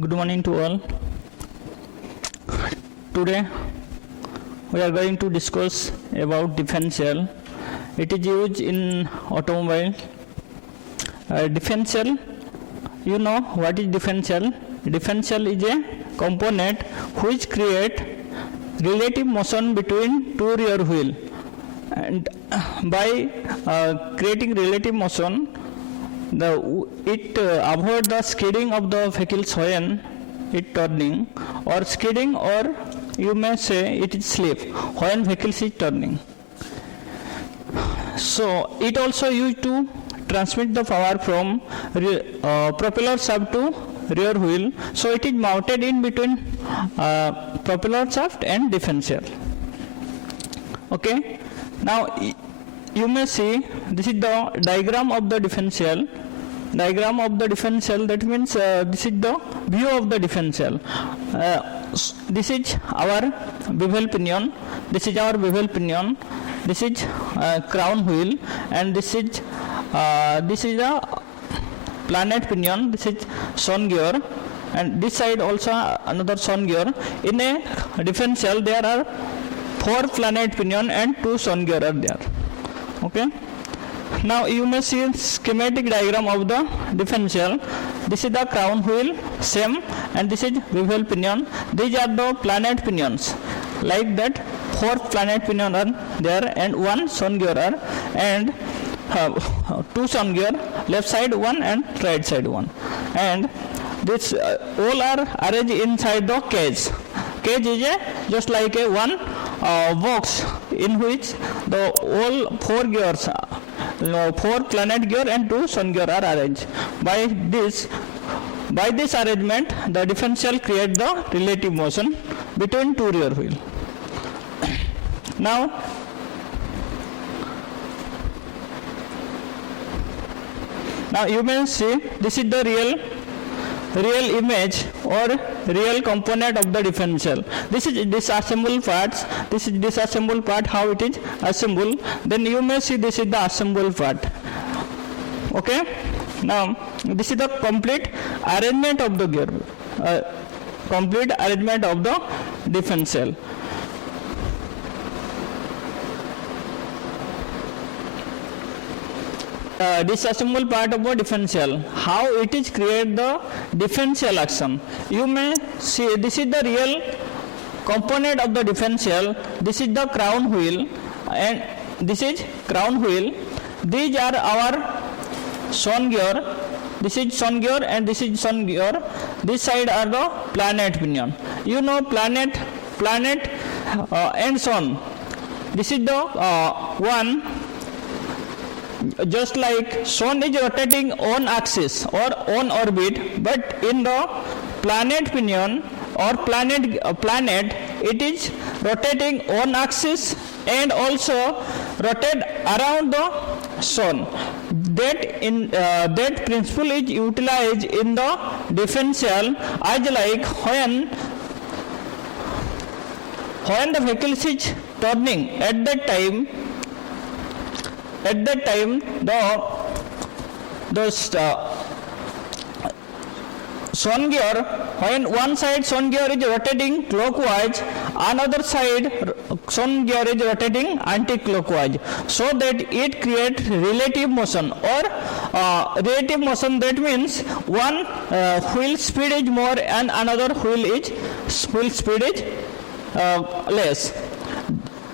Good morning to all. Today we are going to discuss about differential. It is used in automobile. Differential, you know what is differential? Differential is a component which create relative motion between two rear wheel, and by creating relative motion, it avoid the skidding of the vehicles when it turning, or skidding, or you may say it is slip when vehicles is turning. So it also used to transmit the power from propeller shaft to rear wheel. So it is mounted in between propeller shaft and differential. Okay. Now you may see this is the diagram of the differential. Diagram of the differential, that means this is the view of the differential. This is our bevel pinion. This is our bevel pinion. This is crown wheel, and this is a planet pinion. This is sun gear, and this side also another sun gear. In a differential, there are 4 planet pinion and 2 sun gear are there. Okay. Now you may see schematic diagram of the differential. This is the crown wheel, same, and this is bevel pinion. These are the planet pinions. Like that, 4 planet pinion are there and 1 sun gear are, and 2 sun gear, left side 1 and right side 1. And this all are arranged inside the cage. Cage is just like a one box in which the all 4 gears, 4 planet gear and 2 sun gear are arranged. By this arrangement, the differential create the relative motion between two rear wheel. Now you may see this is the real image or real component of the differential. This is disassembled parts. This is disassembled part, how it is assembled. Then you may see this is the assembled part. Okay. Now this is the complete arrangement of the gear, complete arrangement of the differential. Disassembled part of a differential, how it is create the differential action. You may see this is the real component of the differential. This is the crown wheel, and this is crown wheel. These are our sun gear. This is sun gear and this is sun gear. This side are the planet pinion. You know planet and sun. This is the one. Just like sun is rotating on axis or on orbit, but in the planet pinion or planet it is rotating on axis and also rotate around the sun. That principle is utilized in the differential, as like when the vehicle is turning, at that time the sun gear, when one side sun gear is rotating clockwise, another side sun gear is rotating anti-clockwise, so that it creates relative motion or relative motion. That means one wheel speed is more and another wheel speed is less.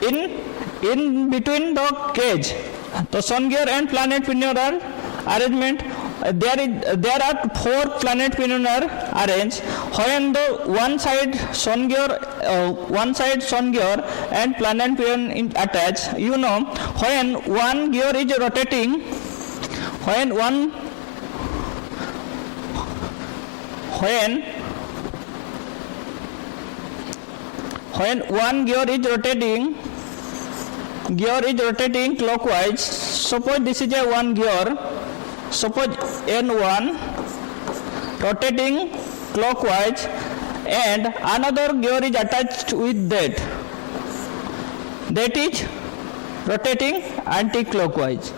In between the cage, the sun gear and planet pinion are arrangement. There are 4 planet pinion are arranged. When the one side sun gear and planet pinion attached, you know, when one gear is rotating, when one gear is rotating clockwise. Suppose this is a one gear, suppose N1 rotating clockwise, and another gear is attached with that is rotating anti-clockwise.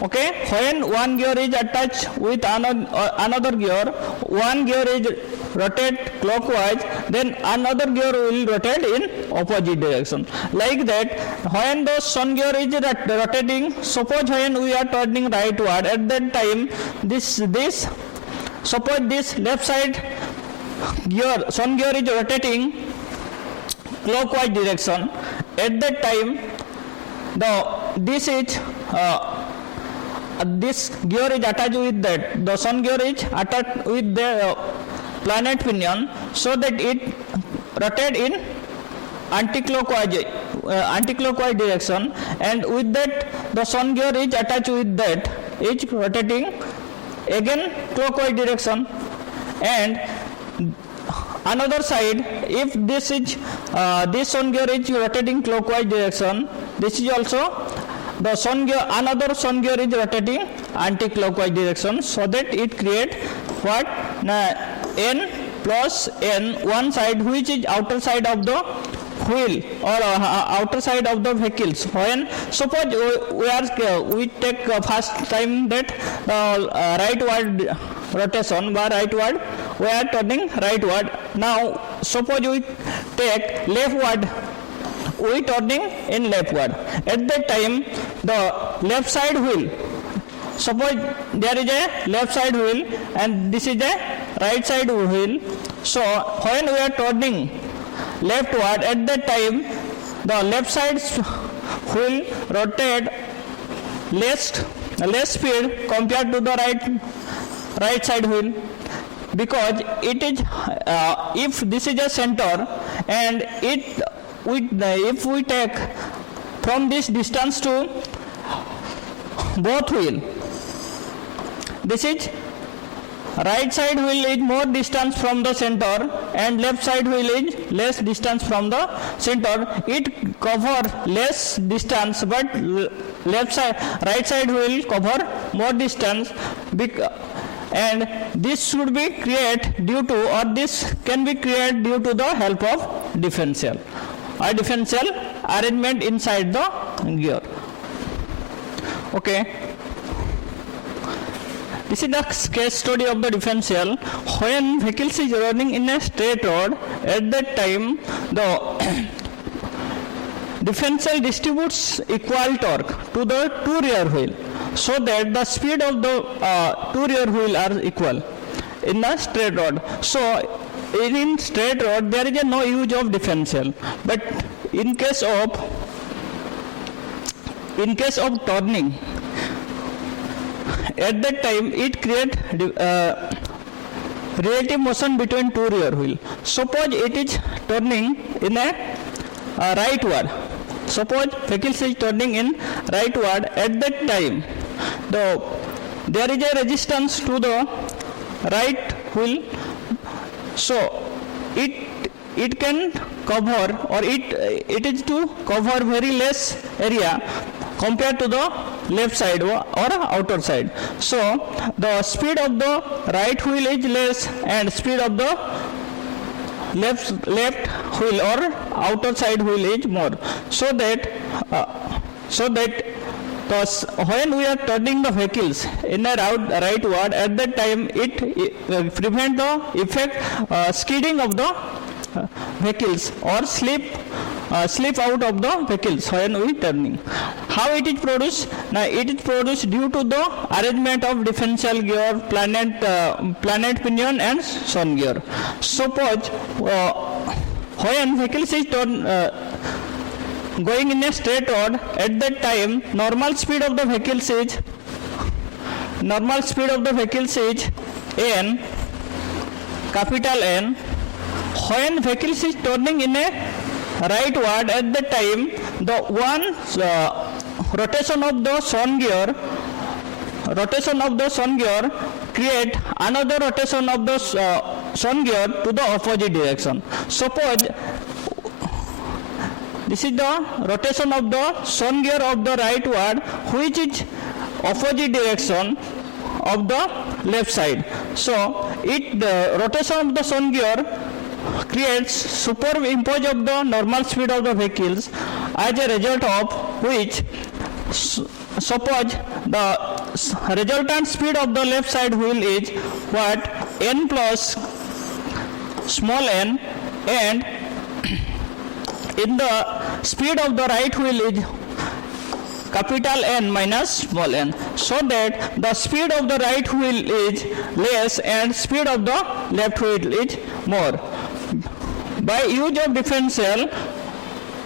Okay, when one gear is attached with another gear, one gear is rotate clockwise, then another gear will rotate in opposite direction. Like that, when the sun gear is rotating, suppose when we are turning rightward, at that time suppose this left side gear, sun gear is rotating clockwise direction. At that time, this gear is attached with that. The sun gear is attached with the planet pinion, so that it rotate in anti-clockwise direction, and with that the sun gear is attached with that, is rotating again clockwise direction. And another side, if this sun gear is rotating clockwise direction, this is also the another sun gear is rotating anti-clockwise direction, so that it create what, n plus n, one side which is outer side of the wheel or outer side of the vehicles. When suppose we take first time that rightward rotation, by rightward we are turning rightward. Now suppose we take leftward, we turning in leftward. At that time, the left side wheel, suppose there is a left side wheel and this is a right side wheel. So when we are turning leftward, at that time the left side wheel rotate less speed compared to the right side wheel, because it is if this is a center, and if we take from this distance to both wheel, this is right side wheel is more distance from the center and left side wheel is less distance from the center. It cover less distance, but right side wheel cover more distance, and this should be created due to, or this can be created due to the help of differential arrangement inside the gear. Okay, this is the case study of the differential. When vehicle is running in a straight road, at that time the differential distributes equal torque to the two rear wheel, so that the speed of the two rear wheel are equal in a straight road. So in straight road there is no use of differential, but in case of turning, at that time it create relative motion between two rear wheel. Suppose it is turning in a rightward. Suppose vehicle is turning in rightward. At that time, there is a resistance to the right wheel, so it can cover, or it is to cover very less area compared to the left side or outer side. So the speed of the right wheel is less and speed of the left wheel or outer side wheel is more, so that when we are turning the vehicles in a rightward, at that time it prevent the effect skidding of the vehicles or slip out of the vehicles when we turning. How it is produced? Now it is produced due to the arrangement of differential gear, planet pinion and sun gear. Suppose when vehicles is going in a straight road, at that time normal speed of the vehicles is n, capital N. When vehicles is turning in a rightward, at that time the one rotation of the sun gear create another rotation of the sun gear to the opposite direction. Suppose this is the rotation of the sun gear of the rightward, which is opposite direction of the left side. So the rotation of the sun gear creates superimpose of the normal speed of the vehicles, as a result of which suppose the resultant speed of the left side wheel is what, n plus small n, and in the speed of the right wheel is capital N minus small n, so that the speed of the right wheel is less and speed of the left wheel is more. By use of differential,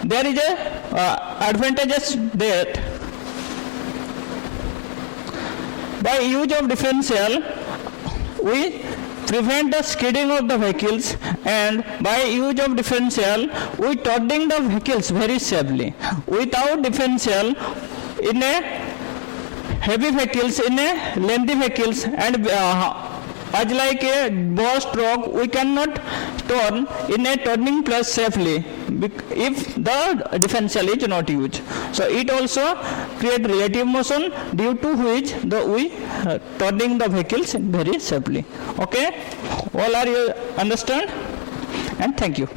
there is a advantages that by use of differential we prevent the skidding of the vehicles, and by use of differential we turning the vehicles very safely. Without differential, in a heavy vehicles, in a lengthy vehicles, and as like a bus truck, we cannot turn in a turning place safely if the differential is not used. So it also create relative motion, due to which we turning the vehicles very safely. Okay, all are you understand? And thank you.